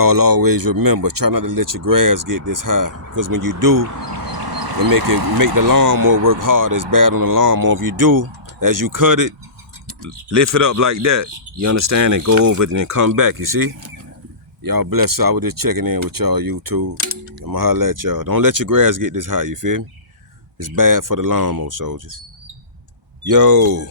Y'all always remember, try not to let your grass get this high, because when you do, it make the lawnmower work hard. It's bad on the lawnmower. If you do, as you cut it, lift it up like that. You understand? And go over it and then come back. You see? Y'all bless. So I was just checking in with y'all, YouTube. I'ma holler at y'all. Don't let your grass get this high. You feel me? It's bad for the lawnmower soldiers. Yo.